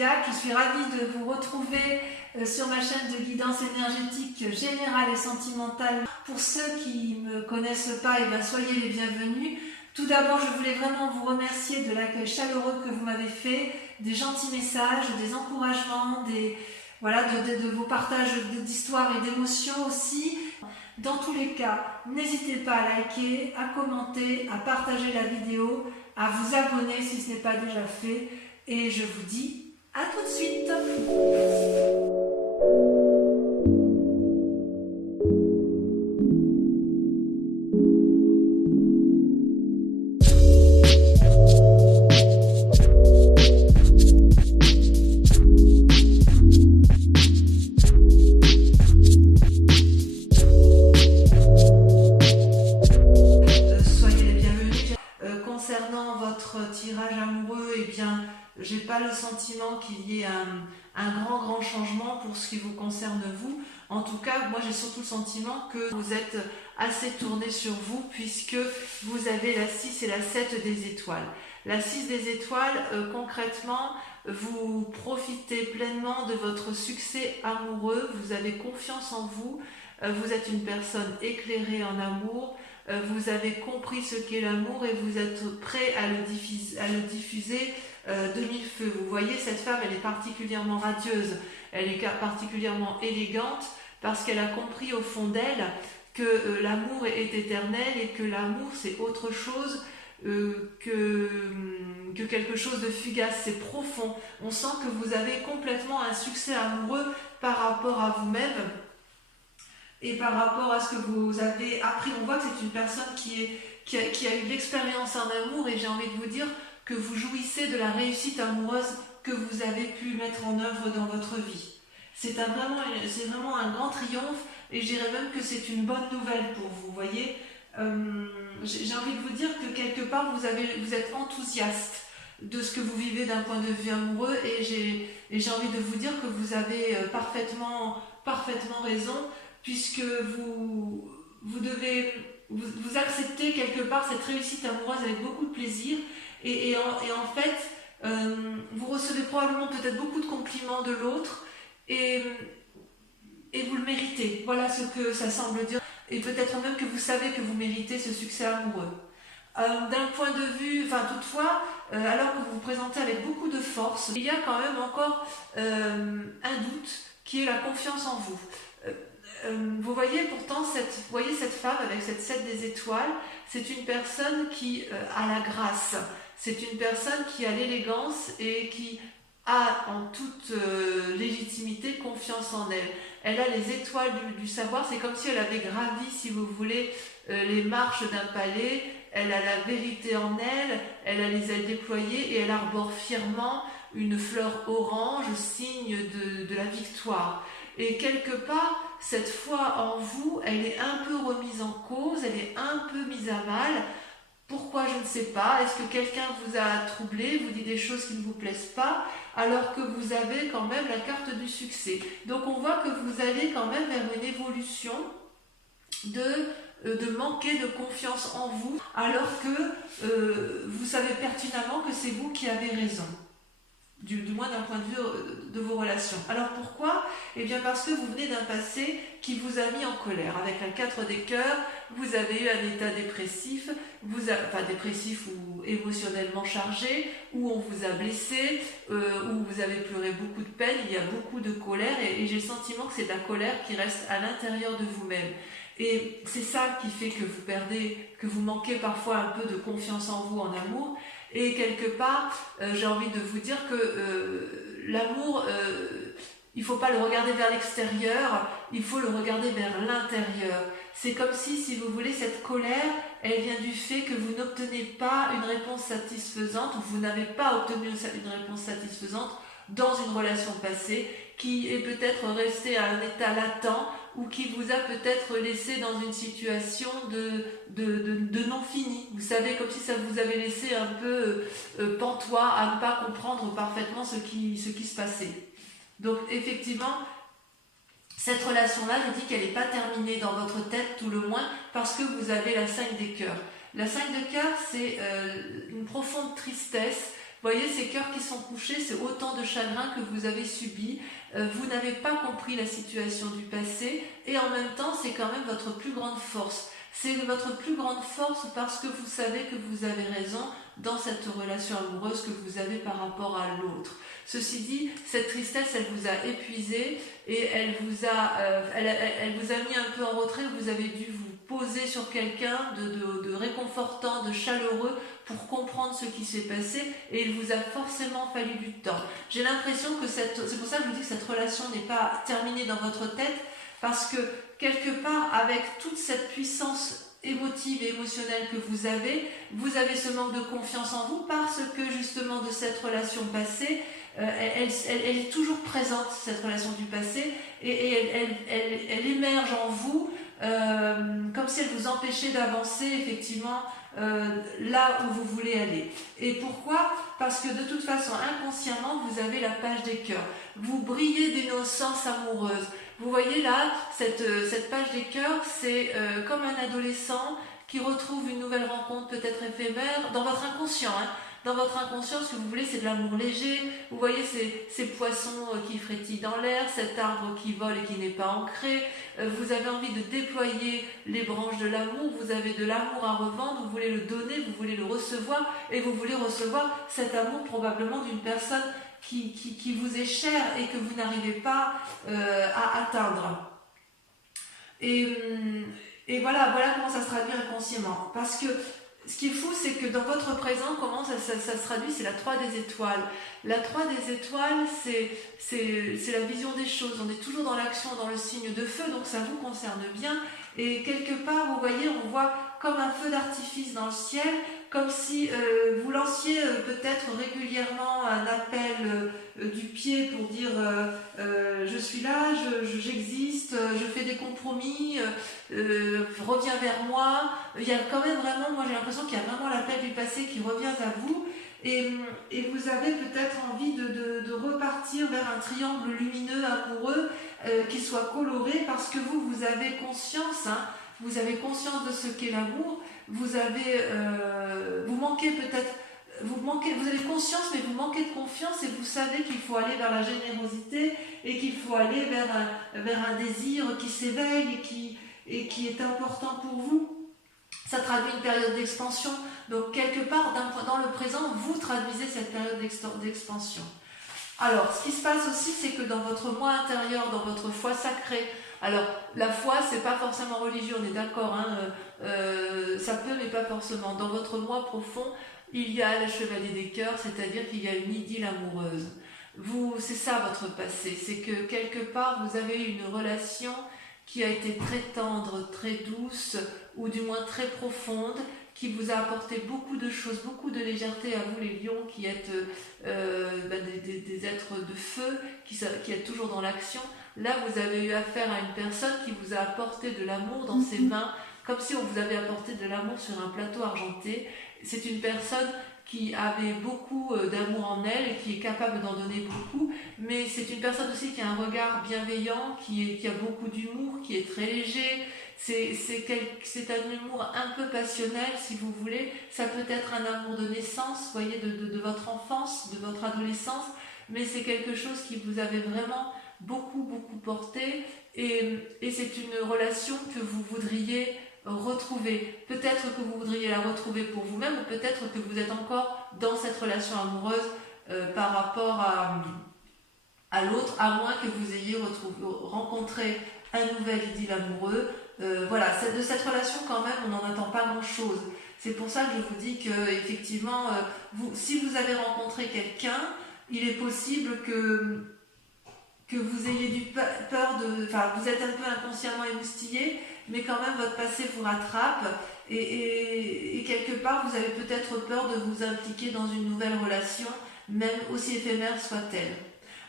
Zodiac. Je suis ravie de vous retrouver sur ma chaîne de guidance énergétique générale et sentimentale. Pour ceux qui ne me connaissent pas, soyez les bienvenus. Tout d'abord, je voulais vraiment vous remercier de l'accueil chaleureux que vous m'avez fait, des gentils messages, des encouragements, de vos partages d'histoires et d'émotions aussi. Dans tous les cas, n'hésitez pas à liker, à commenter, à partager la vidéo, à vous abonner si ce n'est pas déjà fait. Et je vous dis à tout de suite. Concernant votre tirage amoureux, j'ai pas le sentiment qu'il y ait un grand changement pour ce qui vous concerne vous. En tout cas, moi j'ai surtout le sentiment que vous êtes assez tourné sur vous, puisque vous avez la 6 et la 7 des étoiles. La 6 des étoiles, concrètement, vous profitez pleinement de votre succès amoureux, vous avez confiance en vous, vous êtes une personne éclairée en amour, vous avez compris ce qu'est l'amour et vous êtes prêt à le diffuser de mille feux. Vous voyez, cette femme, elle est particulièrement radieuse, elle est particulièrement élégante parce qu'elle a compris au fond d'elle que l'amour est éternel et que l'amour c'est autre chose que quelque chose de fugace, c'est profond. On sent que vous avez complètement un succès amoureux par rapport à vous-même et par rapport à ce que vous avez appris. On voit que c'est une personne qui a eu de l'expérience en amour, et j'ai envie de vous dire que vous jouissez de la réussite amoureuse que vous avez pu mettre en œuvre dans votre vie. C'est vraiment un grand triomphe, et je dirais même que c'est une bonne nouvelle pour vous, voyez. J'ai envie de vous dire que quelque part vous êtes enthousiaste de ce que vous vivez d'un point de vue amoureux, et j'ai envie de vous dire que vous avez parfaitement raison, puisque vous acceptez quelque part cette réussite amoureuse avec beaucoup de plaisir, et en fait vous recevez probablement peut-être beaucoup de compliments de l'autre, et vous le méritez. Voilà ce que ça semble dire, et peut-être même que vous savez que vous méritez ce succès amoureux. D'un point de vue, toutefois, alors que vous vous présentez avec beaucoup de force, il y a quand même encore un doute qui est la confiance en vous. Vous voyez pourtant cette femme avec cette 7 des étoiles, c'est une personne qui a la grâce, c'est une personne qui a l'élégance et qui a en toute légitimité confiance en elle. Elle a les étoiles du savoir, c'est comme si elle avait gravi, si vous voulez, les marches d'un palais. Elle a la vérité en elle, elle a les ailes déployées et elle arbore fièrement une fleur orange, signe de la victoire. Et quelque part, cette foi en vous, elle est un peu remise en cause, elle est un peu mise à mal. Pourquoi? Je ne sais pas. Est-ce que quelqu'un vous a troublé, vous dit des choses qui ne vous plaisent pas, alors que vous avez quand même la carte du succès? Donc on voit que vous allez quand même vers une évolution de manquer de confiance en vous, alors que vous savez pertinemment que c'est vous qui avez raison. Du moins d'un point de vue de vos relations. Alors pourquoi? Parce que vous venez d'un passé qui vous a mis en colère. Avec la 4 des cœurs, vous avez eu un état dépressif, dépressif ou émotionnellement chargé, où on vous a blessé, où vous avez pleuré beaucoup de peine, il y a beaucoup de colère, et j'ai le sentiment que c'est la colère qui reste à l'intérieur de vous-même. Et c'est ça qui fait que vous manquez parfois un peu de confiance en vous, en amour. Et quelque part, j'ai envie de vous dire que l'amour, il ne faut pas le regarder vers l'extérieur, il faut le regarder vers l'intérieur. C'est comme si vous voulez, cette colère, elle vient du fait que vous n'obtenez pas une réponse satisfaisante, ou vous n'avez pas obtenu une réponse satisfaisante dans une relation passée, qui est peut-être restée à un état latent, ou qui vous a peut-être laissé dans une situation de non fini. Vous savez, comme si ça vous avait laissé un peu pantois, à ne pas comprendre parfaitement ce qui se passait. Donc effectivement, cette relation-là, je dis qu'elle n'est pas terminée dans votre tête, tout le moins, parce que vous avez la 5 des cœurs. La 5 de cœur, c'est une profonde tristesse voyez, ces cœurs qui sont couchés, c'est autant de chagrin que vous avez subi. Vous n'avez pas compris la situation du passé et en même temps, c'est quand même votre plus grande force. C'est votre plus grande force parce que vous savez que vous avez raison dans cette relation amoureuse que vous avez par rapport à l'autre. Ceci dit, cette tristesse, elle vous a épuisé et elle vous a mis un peu en retrait. Vous avez dû vous poser sur quelqu'un de réconfortant, de chaleureux pour comprendre ce qui s'est passé et il vous a forcément fallu du temps. J'ai l'impression que c'est pour ça que je vous dis que cette relation n'est pas terminée dans votre tête parce que quelque part, avec toute cette puissance émotive et émotionnelle que vous avez ce manque de confiance en vous parce que justement de cette relation passée, elle est toujours présente, cette relation du passé, et elle émerge en vous comme si elle vous empêchait d'avancer effectivement là où vous voulez aller. Et pourquoi? Parce que de toute façon, inconsciemment, vous avez la page des cœurs. Vous brillez d'innocence amoureuse. Vous voyez là, cette page des cœurs, c'est comme un adolescent qui retrouve une nouvelle rencontre peut-être éphémère dans votre inconscient. Dans votre inconscient, ce que vous voulez, c'est de l'amour léger. Vous voyez ces poissons qui frétillent dans l'air, cet arbre qui vole et qui n'est pas ancré. Vous avez envie de déployer les branches de l'amour. Vous avez de l'amour à revendre. Vous voulez le donner, vous voulez le recevoir. Et vous voulez recevoir cet amour probablement d'une personne qui vous est chère et que vous n'arrivez pas à atteindre. Et voilà comment ça se traduit inconsciemment. Parce que ce qui est fou, c'est que dans votre présent, comment ça se traduit, c'est la 3 des étoiles. La 3 des étoiles, c'est la vision des choses. On est toujours dans l'action, dans le signe de feu, donc ça vous concerne bien. Et quelque part, vous voyez, on voit comme un feu d'artifice dans le ciel, comme si vous lanciez peut-être régulièrement un appel du pied pour dire je suis là, j'existe, je fais des compromis, reviens vers moi. Il y a quand même vraiment, moi j'ai l'impression qu'il y a vraiment l'appel du passé qui revient à vous et vous avez peut-être envie de repartir vers un triangle lumineux, amoureux, qui soit coloré parce que vous avez conscience, vous avez conscience de ce qu'est l'amour, vous manquez peut-être, vous avez conscience mais vous manquez de confiance et vous savez qu'il faut aller vers la générosité et qu'il faut aller vers un désir qui s'éveille et qui est important pour vous. Ça traduit une période d'expansion, donc quelque part dans le présent, vous traduisez cette période d'expansion. Alors, ce qui se passe aussi, c'est que dans votre moi intérieur, dans votre foi sacrée, alors la foi, c'est pas forcément religieux, on est d'accord, ça peut, mais pas forcément. Dans votre moi profond, il y a le chevalier des cœurs, c'est-à-dire qu'il y a une idylle amoureuse. C'est ça votre passé, c'est que quelque part, vous avez eu une relation qui a été très tendre, très douce, ou du moins très profonde, qui vous a apporté beaucoup de choses, beaucoup de légèreté à vous les lions qui êtes des êtres de feu, qui êtes toujours dans l'action. Là, vous avez eu affaire à une personne qui vous a apporté de l'amour dans ses mains, comme si on vous avait apporté de l'amour sur un plateau argenté. C'est une personne qui avait beaucoup d'amour en elle et qui est capable d'en donner beaucoup, mais c'est une personne aussi qui a un regard bienveillant, qui a beaucoup d'humour, qui est très léger. C'est un humour un peu passionnel, si vous voulez. Ça peut être un amour de naissance, vous voyez, de votre enfance, de votre adolescence, mais c'est quelque chose qui vous avait vraiment beaucoup porté et c'est une relation que vous voudriez retrouver. Peut-être que vous voudriez la retrouver pour vous-même ou peut-être que vous êtes encore dans cette relation amoureuse par rapport à l'autre, à moins que vous ayez rencontré un nouvel idylle amoureux. Voilà, de cette relation quand même, on n'en attend pas grand-chose. C'est pour ça que je vous dis que effectivement, si vous avez rencontré quelqu'un, il est possible que vous ayez peur vous êtes un peu inconsciemment émoustillé, mais quand même votre passé vous rattrape et quelque part vous avez peut-être peur de vous impliquer dans une nouvelle relation, même aussi éphémère soit-elle.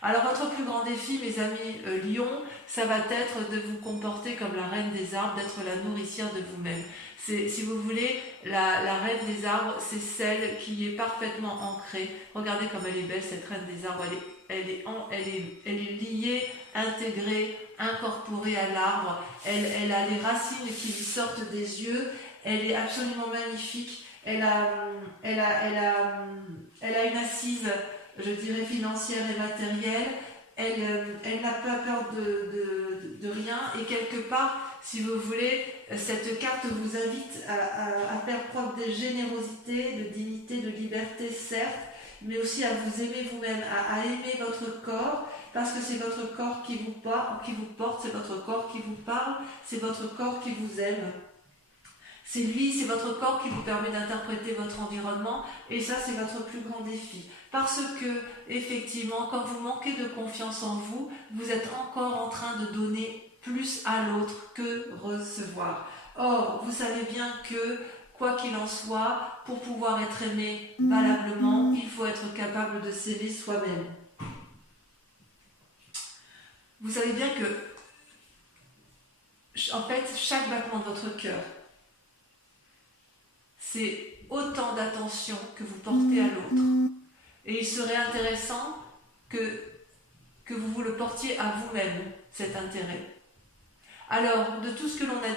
Alors votre plus grand défi, mes amis lions, ça va être de vous comporter comme la reine des arbres, d'être la nourricière de vous-même. Si vous voulez, la reine des arbres, c'est celle qui est parfaitement ancrée. Regardez comme elle est belle, cette reine des arbres, elle est liée, intégrée, incorporée à l'arbre. Elle a les racines qui lui sortent des yeux. Elle est absolument magnifique. Elle a une assise, je dirais, financière et matérielle. Elle n'a pas peur de rien. Et quelque part, si vous voulez, cette carte vous invite à faire preuve de générosité, de dignité, de liberté, certes, mais aussi à vous aimer vous-même, à aimer votre corps, parce que c'est votre corps qui vous porte, c'est votre corps qui vous parle, c'est votre corps qui vous aime. C'est votre corps qui vous permet d'interpréter votre environnement, et ça, c'est votre plus grand défi. Parce que, effectivement, quand vous manquez de confiance en vous, vous êtes encore en train de donner plus à l'autre que recevoir. Or, vous savez bien que, quoi qu'il en soit, pour pouvoir être aimé valablement, il faut être capable de s'aimer soi-même. Vous savez bien que, en fait, chaque battement de votre cœur, c'est autant d'attention que vous portez à l'autre. Et il serait intéressant que vous le portiez à vous-même, cet intérêt. Alors, de tout ce que l'on a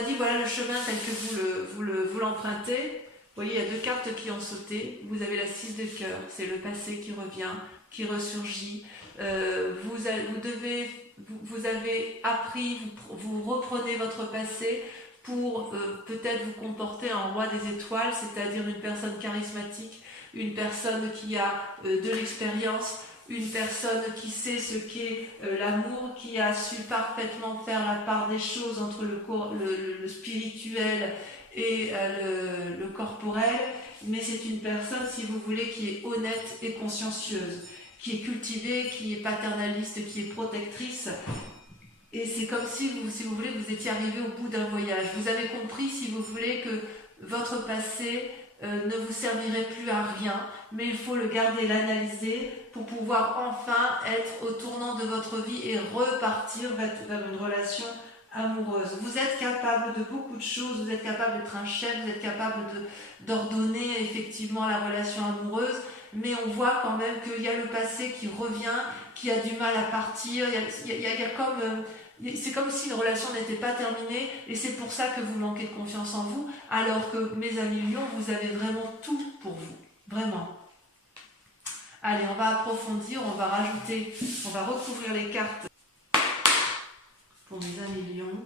dit, voilà le chemin tel que vous l'empruntez. Vous voyez, il y a 2 cartes qui ont sauté. Vous avez la 6 de cœur, c'est le passé qui revient, qui ressurgit. Vous avez appris, vous reprenez votre passé pour peut-être vous comporter en roi des étoiles, c'est-à-dire une personne charismatique, une personne qui a de l'expérience, une personne qui sait ce qu'est l'amour, qui a su parfaitement faire la part des choses entre le spirituel et le corporel, mais c'est une personne, si vous voulez, qui est honnête et consciencieuse, qui est cultivée, qui est paternaliste, qui est protectrice. Et c'est comme si vous voulez, vous étiez arrivé au bout d'un voyage. Vous avez compris, si vous voulez, que votre passé ne vous servirait plus à rien, mais il faut le garder, l'analyser pour pouvoir enfin être au tournant de votre vie et repartir vers une relation amoureuse. Vous êtes capable de beaucoup de choses, vous êtes capable d'être un chef, vous êtes capable d'ordonner effectivement la relation amoureuse, mais on voit quand même qu'il y a le passé qui revient, qui a du mal à partir, il y a comme... c'est comme si une relation n'était pas terminée, et c'est pour ça que vous manquez de confiance en vous, alors que, mes amis lions, vous avez vraiment tout pour vous. Vraiment. Allez, on va approfondir, on va recouvrir les cartes pour mes amis lions.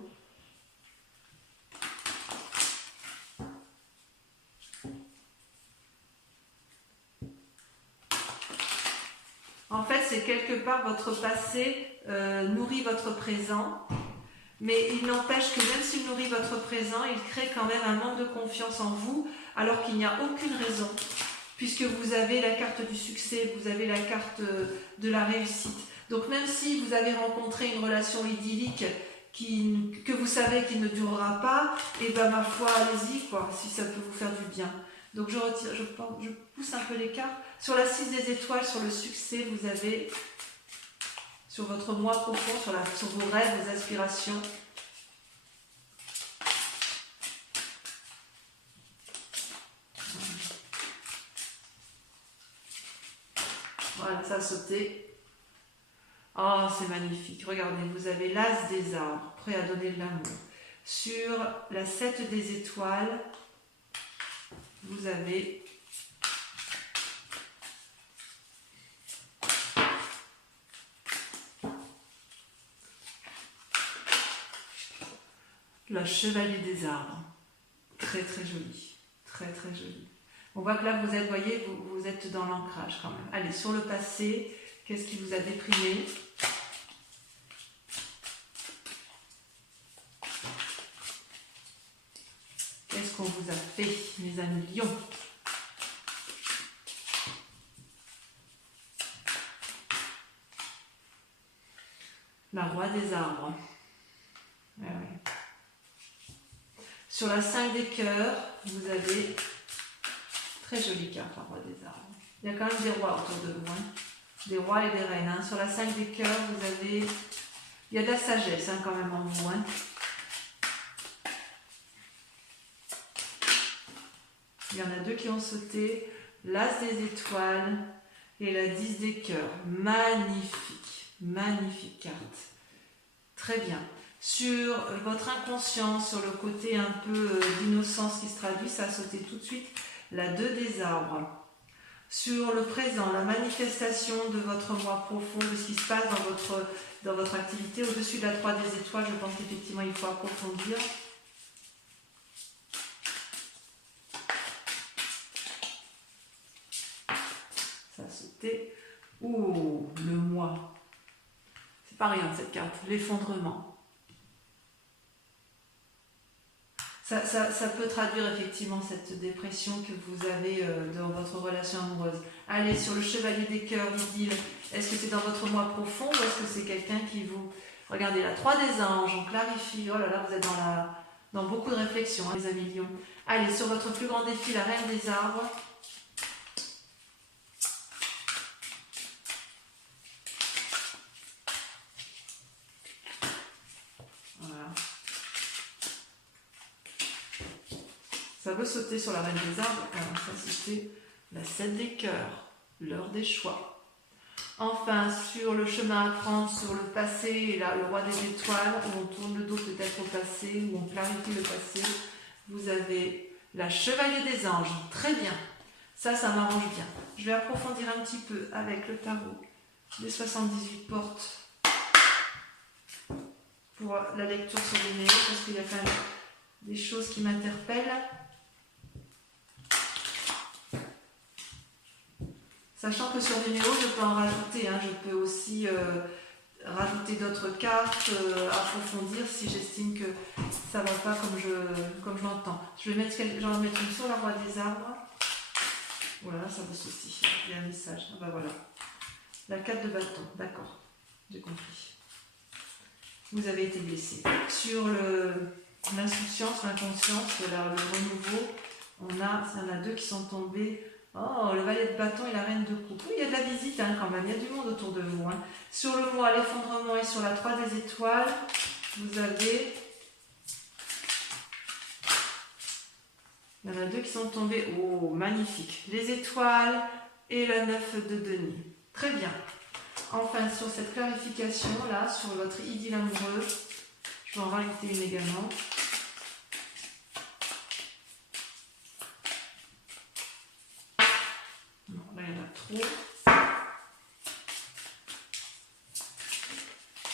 En fait, c'est quelque part votre passé nourrit votre présent, mais il n'empêche que même s'il nourrit votre présent, il crée quand même un manque de confiance en vous, alors qu'il n'y a aucune raison, puisque vous avez la carte du succès, vous avez la carte de la réussite. Donc même si vous avez rencontré une relation idyllique que vous savez qu'il ne durera pas, et ben ma foi, allez-y, quoi, si ça peut vous faire du bien. Donc je pousse un peu les cartes. Sur la 6 des étoiles, sur le succès, vous avez, sur votre moi profond, sur vos rêves, vos aspirations. Voilà, ça a sauté. Oh, c'est magnifique. Regardez, vous avez l'as des arbres, prêt à donner de l'amour. Sur la 7 des étoiles, vous avez la chevalier des arbres. Très très joli. Très très joli. On voit que là, vous êtes, voyez, vous êtes dans l'ancrage quand même. Allez, sur le passé, qu'est-ce qui vous a déprimé ? Qu'est-ce qu'on vous a fait, mes amis lions ? La roi des arbres. Ah oui. Sur la 5 des cœurs, vous avez très jolie carte, la roi des arbres. Il y a quand même des rois autour de vous, hein. Des rois et des reines. Hein. Sur la 5 des cœurs, vous avez... Il y a de la sagesse quand même en vous. Hein. Il y en a 2 qui ont sauté. L'as des étoiles et la 10 des cœurs. Magnifique. Magnifique carte. Très bien. Sur votre inconscient, sur le côté un peu d'innocence qui se traduit, ça a sauté tout de suite la 2 des arbres. Sur le présent, la manifestation de votre moi profond, de ce qui se passe dans votre activité, au-dessus de la 3 des étoiles, je pense qu'effectivement il faut approfondir. Ça a sauté. Ouh, le moi. C'est pas rien cette carte, l'effondrement. Ça peut traduire effectivement cette dépression que vous avez dans votre relation amoureuse. Allez, sur le chevalier des cœurs, idylle, est-ce que c'est dans votre moi profond ou est-ce que c'est quelqu'un qui vous... Regardez, la 3 des anges, on clarifie. Oh là là, vous êtes dans beaucoup de réflexions, hein, les amis lions. Allez, sur votre plus grand défi, la reine des arbres. Ça veut sauter sur la reine des arbres. Alors ça c'était la 7 des cœurs, l'heure des choix. Enfin, sur le chemin à prendre, sur le passé, et là, le roi des étoiles, où on tourne le dos peut-être au passé, où on clarifie le passé, vous avez la chevalier des anges. Très bien. Ça m'arrange bien. Je vais approfondir un petit peu avec le tarot des 78 portes pour la lecture sur les néos, parce qu'il y a quand même des choses qui m'interpellent. Sachant que sur Vimeo, je peux en rajouter, hein, je peux aussi rajouter d'autres cartes, approfondir si j'estime que ça ne va pas comme je l'entends. J'en vais mettre une sur la roi des arbres. Voilà, ça veut sauter. Il y a un message. Ah bah voilà. La 4 de bâton, d'accord, j'ai compris. Vous avez été blessé. Sur l'insouciance, l'inconscience, le renouveau, il y en a 2 qui sont tombés. Oh, le valet de bâton et la reine de coupe. Oui, il y a de la visite hein, quand même, il y a du monde autour de vous. Hein. Sur le moi, l'effondrement et sur la 3 des étoiles, vous avez... Il y en a 2 qui sont tombés. Oh, magnifique. Les étoiles et la 9 de denier. Très bien. Enfin, sur cette clarification, là, sur votre idylle amoureuse, je vais en rajouter une également. Non, là, il y en a trop.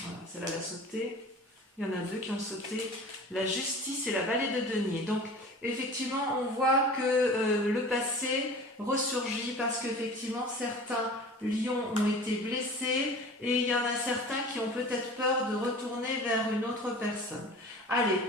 Voilà, celle-là, elle a sauté. Il y en a 2 qui ont sauté. La justice et la vallée de denier. Donc, effectivement, on voit que le passé ressurgit parce qu'effectivement, certains lions ont été blessés et il y en a certains qui ont peut-être peur de retourner vers une autre personne. Allez.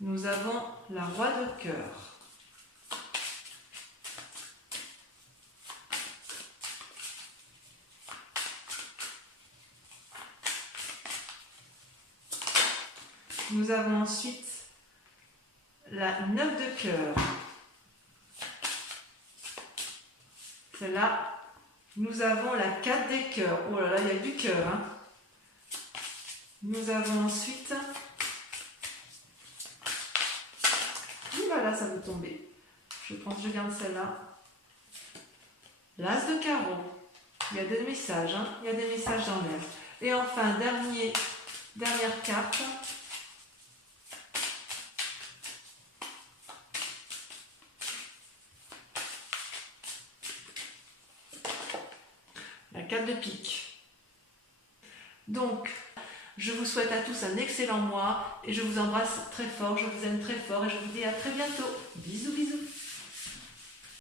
Nous avons la roi de cœur. Nous avons ensuite la 9 de cœur. Celle-là. Nous avons la 4 des cœurs. Oh là là, il y a du cœur. Hein. Nous avons ensuite... Voilà, ça veut tomber. Je garde celle-là. L'as de carreau. Il y a des messages, hein. Il y a des messages dans l'air. Et enfin, dernière carte. La 4 de pique. Donc, je vous souhaite à tous un excellent mois et je vous embrasse très fort, je vous aime très fort et je vous dis à très bientôt. Bisous, bisous.